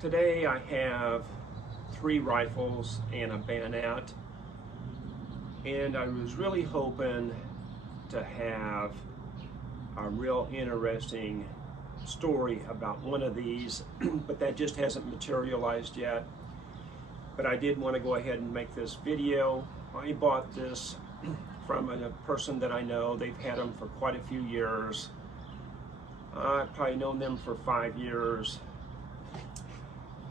Today I have 3 rifles and a bayonet, and I was really hoping to have a real interesting story about one of these, but that just hasn't materialized yet. But I did want to go ahead and make this video. I bought this from a person that I know. They've had them for quite a few years. I've probably known them for 5 years.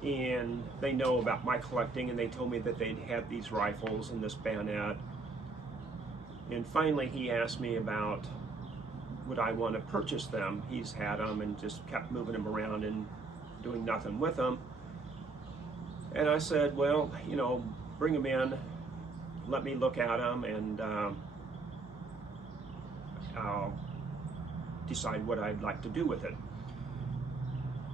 And they know about my collecting, and they told me that they'd had these rifles and this bayonet. And finally he asked me about would I want to purchase them. He's had them and just kept moving them around and doing nothing with them. And I said, well, you know, bring them in, let me look at them, and I'll decide what I'd like to do with it.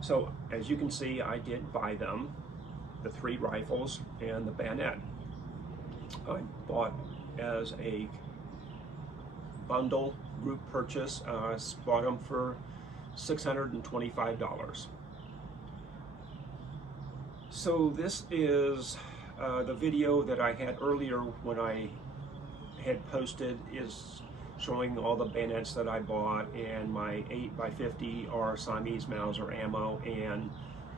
So as you can see, I did buy them, the 3 rifles and the bayonet. I bought as a bundle group purchase. I bought them for $625. So this is the video that I had earlier when I had posted, is showing all the bayonets that I bought and my 8x50 or Siamese Mauser ammo and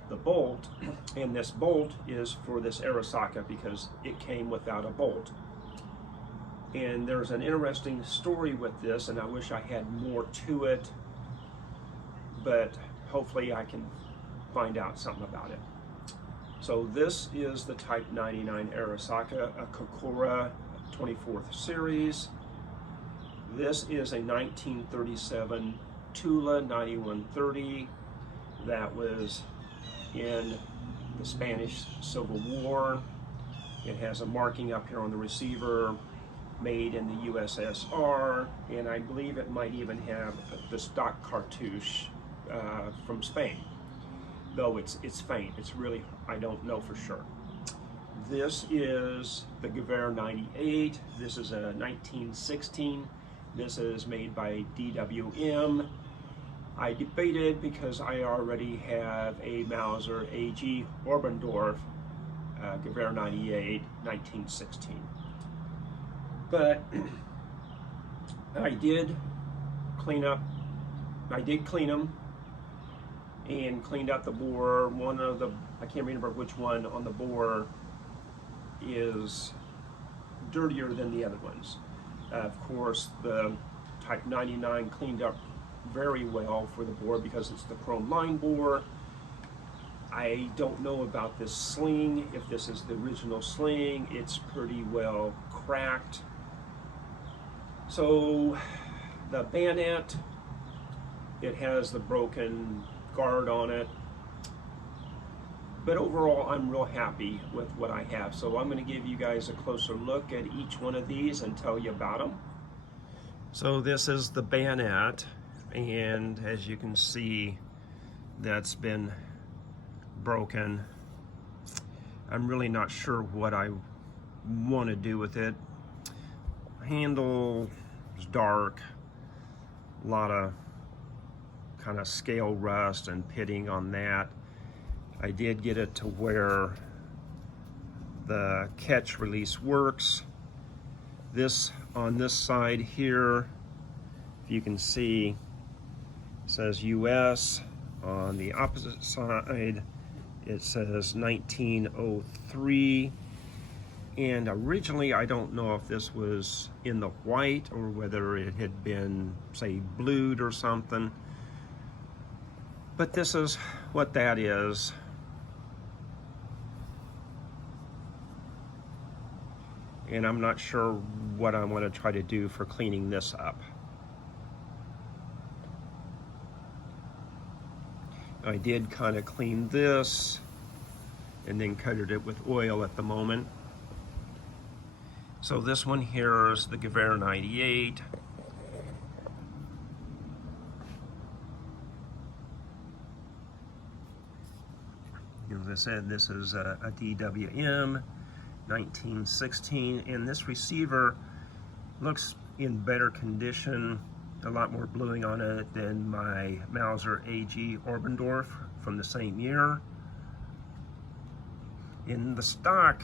the bolt. And this bolt is for this Arisaka because it came without a bolt. And there's an interesting story with this, and I wish I had more to it, but hopefully I can find out something about it. So this is the Type 99 Arisaka, a Kokura 24th series. This is a 1937 Tula 9130 that was in the Spanish Civil War. It has a marking up here on the receiver, made in the USSR, and I believe it might even have the stock cartouche from Spain. Though it's faint, it's really, I don't know for sure. This is the Gewehr 98. This is a 1916. This is made by DWM. I debated because I already have a Mauser AG Oberndorf Gewehr 98 1916. But I did clean them and cleaned out the bore. One of the, I can't remember which one on the bore is dirtier than the other ones. Of course, the Type 99 cleaned up very well for the bore because it's the chrome line bore. I don't know about this sling, if this is the original sling. It's pretty well cracked. So the bayonet, it has the broken guard on it. But overall, I'm real happy with what I have. So I'm going to give you guys a closer look at each one of these and tell you about them. So this is the bayonet, and as you can see, that's been broken. I'm really not sure what I want to do with it. Handle is dark, a lot of kind of scale rust and pitting on that. I did get it to where the catch release works. This on this side here, if you can see, says US. On the opposite side, it says 1903. And originally, I don't know if this was in the white or whether it had been, say, blued or something. But this is what that is. And I'm not sure what I want to try to do for cleaning this up. I did kind of clean this and then coated it with oil at the moment. So this one here is the Gewehr 98. As I said, this is a DWM 1916, and this receiver looks in better condition, a lot more bluing on it than my Mauser AG Oberndorf from the same year. In the stock,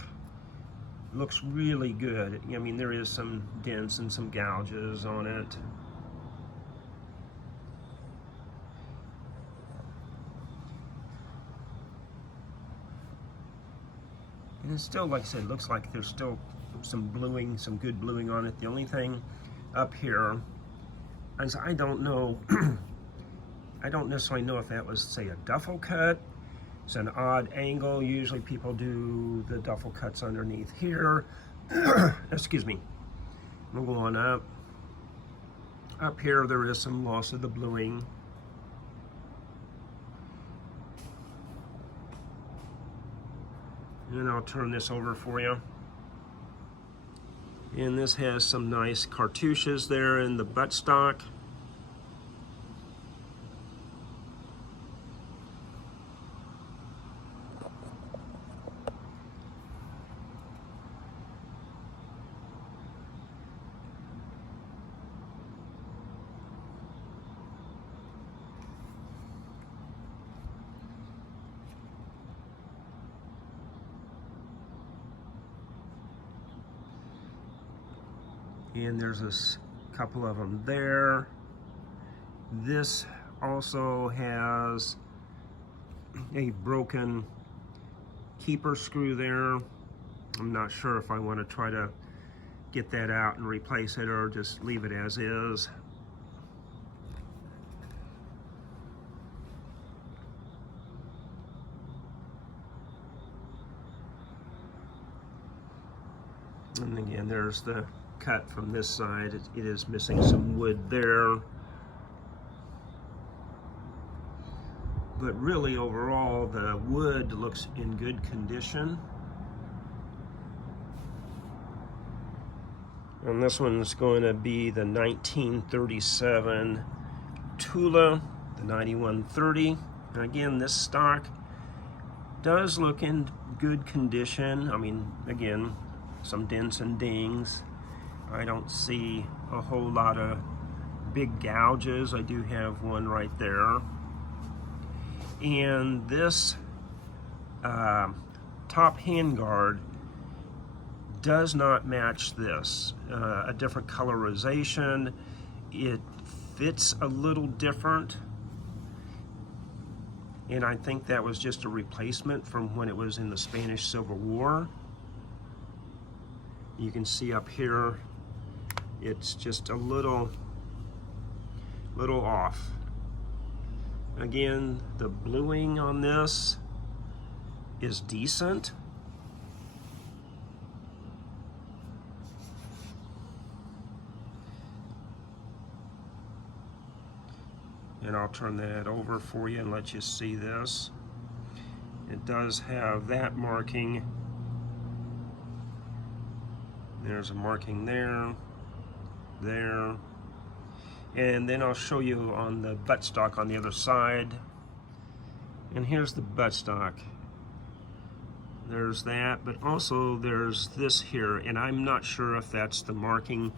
looks really good. I mean, there is some dents and some gouges on it. And it's still, like I said, looks like there's still some bluing, some good bluing on it. The only thing up here is I don't know, I don't necessarily know if that was, say, a duffel cut. It's an odd angle. Usually people do the duffel cuts underneath here. Excuse me. We'll go on up. Up here there is some loss of the bluing. And I'll turn this over for you. And this has some nice cartouches there in the buttstock. And there's a couple of them there. This also has a broken keeper screw there. I'm not sure if I want to try to get that out and replace it or just leave it as is. And again, there's the cut from this side. It is missing some wood there. But really, overall, the wood looks in good condition. And this one's going to be the 1937 Tula, the 9130. And again, this stock does look in good condition. I mean, again, some dents and dings. I don't see a whole lot of big gouges. I do have one right there. And this top handguard does not match this. A different colorization. It fits a little different. And I think that was just a replacement from when it was in the Spanish Civil War. You can see up here, it's just a little off. Again, the bluing on this is decent. And I'll turn that over for you and let you see this. It does have that marking. There's a marking there. There, and then I'll show you on the buttstock on the other side. And here's the buttstock. There's that, but also there's this here, and I'm not sure if that's the marking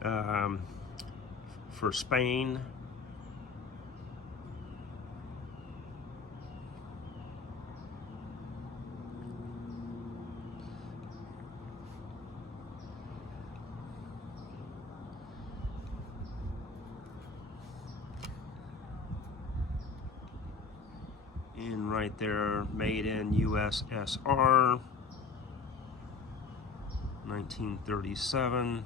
for Spain. And right there, made in USSR, 1937.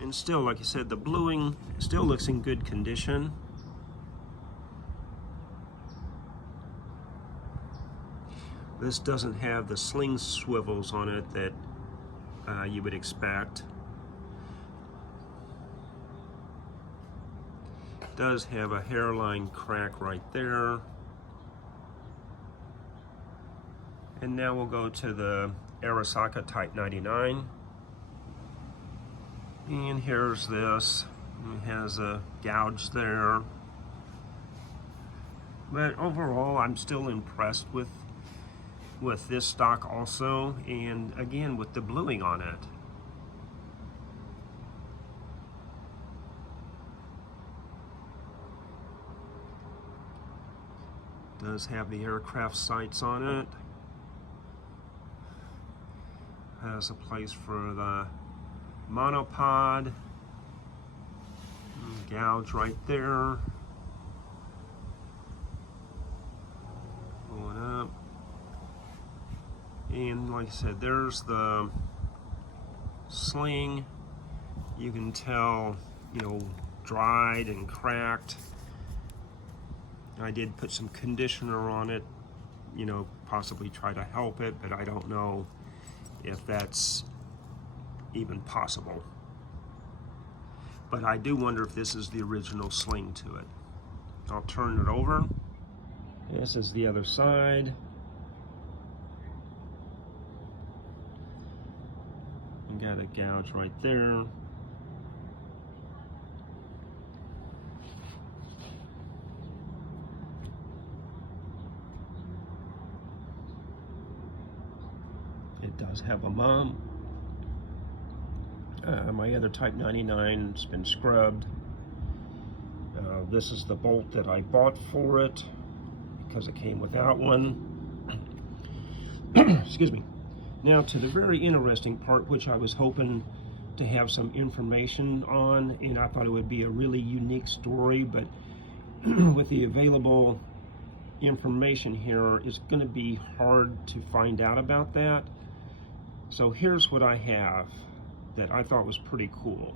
And still, like I said, the bluing still looks in good condition. This doesn't have the sling swivels on it that you would expect. Does have a hairline crack right there. And now we'll go to the Arisaka Type 99. And here's this. It has a gouge there. But overall, I'm still impressed with this stock also, and again with the bluing on it. Does have the aircraft sights on it. Has a place for the monopod. Gouge right there. Going up. And like I said, there's the sling. You can tell, you know, dried and cracked. I did put some conditioner on it, you know, possibly try to help it, but I don't know if that's even possible. But I do wonder if this is the original sling to it. I'll turn it over. This is the other side. You got a gouge right there. It does have a mum. My other Type 99's been scrubbed. This is the bolt that I bought for it because it came without one. Excuse me. Now to the very interesting part, which I was hoping to have some information on, and I thought it would be a really unique story, but with the available information here, it's going to be hard to find out about that. So here's what I have that I thought was pretty cool.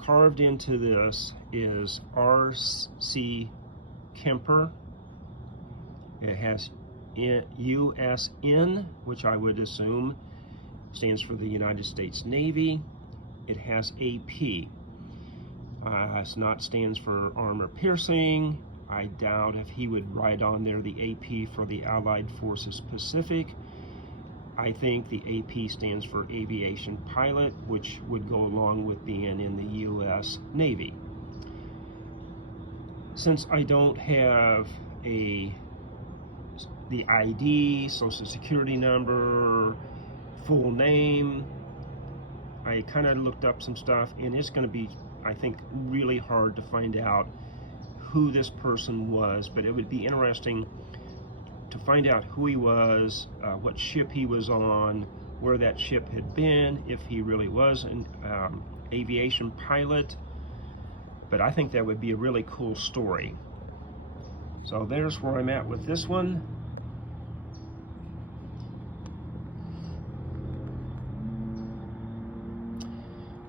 Carved into this is R.C. Kemper. It has USN, which I would assume stands for the United States Navy. It has AP. It's not stands for armor piercing. I doubt if he would write on there the AP for the Allied Forces Pacific. I think the AP stands for aviation pilot, which would go along with being in the U.S. Navy. Since I don't have the ID, social security number, full name, I kind of looked up some stuff, and it's going to be, I think, really hard to find out who this person was, but it would be interesting to find out who he was, what ship he was on, where that ship had been, if he really was an aviation pilot. But I think that would be a really cool story. So there's where I'm at with this one.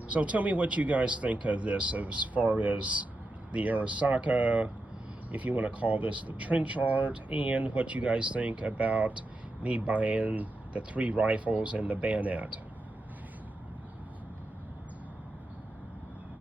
So tell me what you guys think of this as far as the Arisaka, if you want to call this the trench art, and what you guys think about me buying the 3 rifles and the bayonet.